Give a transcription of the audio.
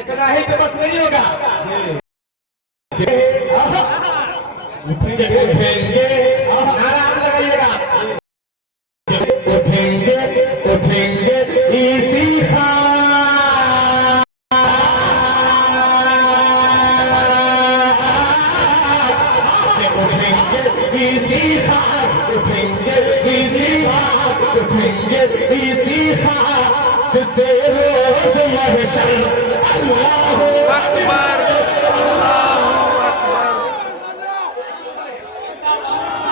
इकराही पे बस नहीं होगा। उठेंगे, आराम लगाइएगा। उठेंगे उठेंगे इसी उठेंगे इसी खाक से रोज महशर। अल्लाह